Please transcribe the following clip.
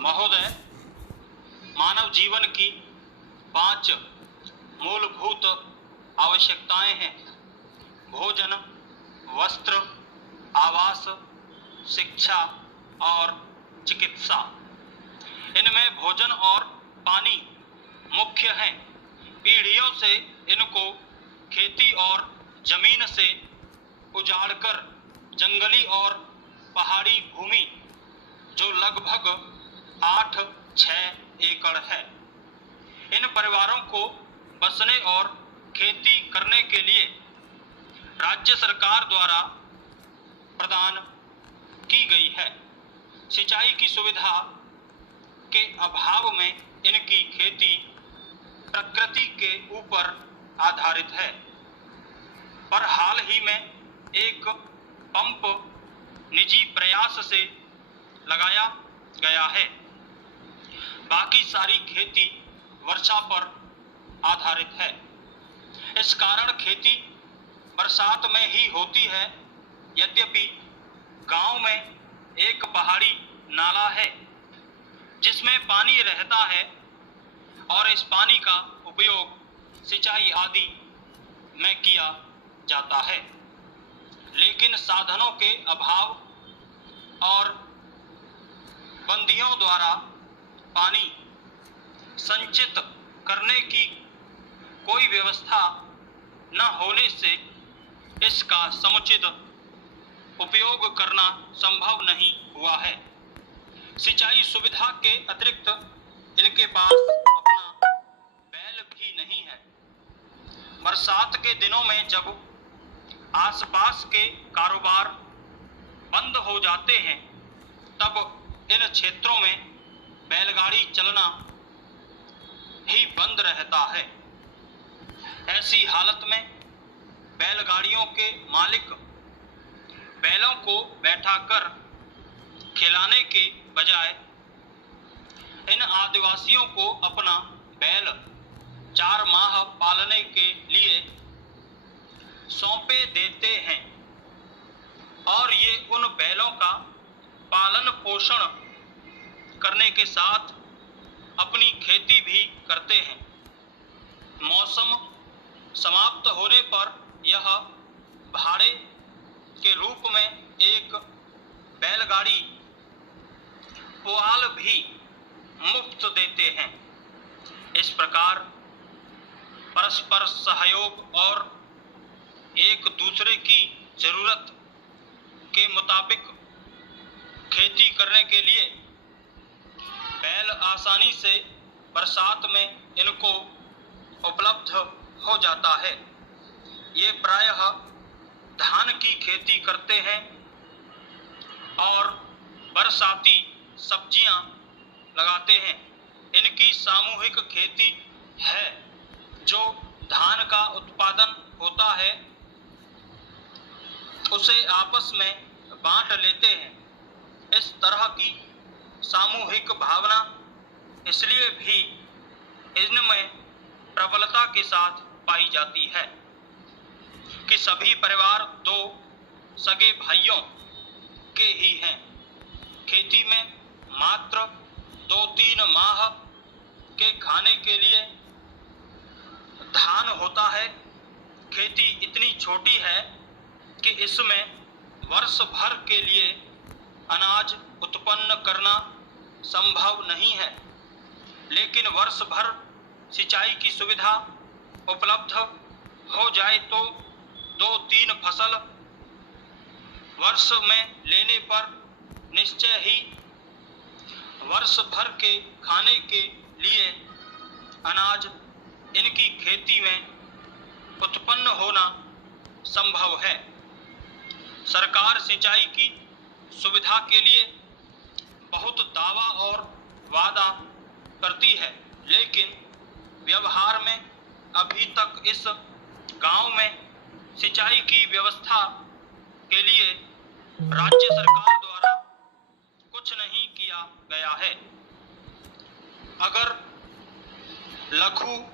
महोदय, मानव जीवन की 5 मूलभूत आवश्यकताएं हैं: भोजन, वस्त्र, आवास, शिक्षा और चिकित्सा। इनमें भोजन और पानी मुख्य हैं। पीढ़ियों से इनको खेती और जमीन से उजाड़कर जंगली और पहाड़ी भूमि, जो लगभग 8-6 एकड़ है, इन परिवारों को बसने और खेती करने के लिए राज्य सरकार द्वारा प्रदान की गई है। सिंचाई की सुविधा के अभाव में इनकी खेती प्रकृति के ऊपर आधारित है, पर हाल ही में एक पंप निजी प्रयास से लगाया गया है। बाकी सारी खेती वर्षा पर आधारित है। इस कारण खेती बरसात में ही होती है। यद्यपि गांव में एक पहाड़ी नाला है जिसमें पानी रहता है और इस पानी का उपयोग सिंचाई आदि में किया जाता है, लेकिन साधनों के अभाव और बंदियों द्वारा पानी संचित करने की कोई व्यवस्था न होने से इसका समुचित उपयोग करना संभव नहीं हुआ है। सिंचाई सुविधा के अतिरिक्त इनके पास अपना बैल भी नहीं है। बरसात के दिनों में जब आसपास के कारोबार बंद हो जाते हैं, तब इन क्षेत्रों में बैलगाड़ी चलना ही बंद रहता है। ऐसी हालत में बैलगाड़ियों के मालिक बैलों को बैठाकर खिलाने के बजाय इन आदिवासियों को अपना बैल 4 माह पालने के लिए सौंपे देते हैं और ये उन बैलों का पालन पोषण करने के साथ अपनी खेती भी करते हैं। मौसम समाप्त होने पर यह भाड़े के रूप में एक बैलगाड़ी पुआल भी मुफ्त देते हैं। इस प्रकार परस्पर सहयोग और एक दूसरे की जरूरत के मुताबिक खेती करने के लिए बैल आसानी से बरसात में इनको उपलब्ध हो जाता है। ये प्रायः धान की खेती करते हैं और बरसाती सब्जियां लगाते हैं। इनकी सामूहिक खेती है। जो धान का उत्पादन होता है उसे आपस में बांट लेते हैं। इस तरह की सामूहिक भावना इसलिए भी इनमें प्रबलता के साथ पाई जाती है कि सभी परिवार 2 सगे भाइयों के ही हैं। खेती में मात्र 2-3 माह के खाने के लिए धान होता है। खेती इतनी छोटी है कि इसमें वर्ष भर के लिए अनाज उत्पन्न करना संभव नहीं है, लेकिन वर्ष भर सिंचाई की सुविधा उपलब्ध हो जाए तो 2-3 फसल वर्ष में लेने पर निश्चय ही वर्ष भर के खाने के लिए अनाज इनकी खेती में उत्पन्न होना संभव है। सरकार सिंचाई की सुविधा के लिए बहुत दावा और वादा करती है, लेकिन व्यवहार में अभी तक इस गांव में सिंचाई की व्यवस्था के लिए राज्य सरकार द्वारा कुछ नहीं किया गया है। अगर लघु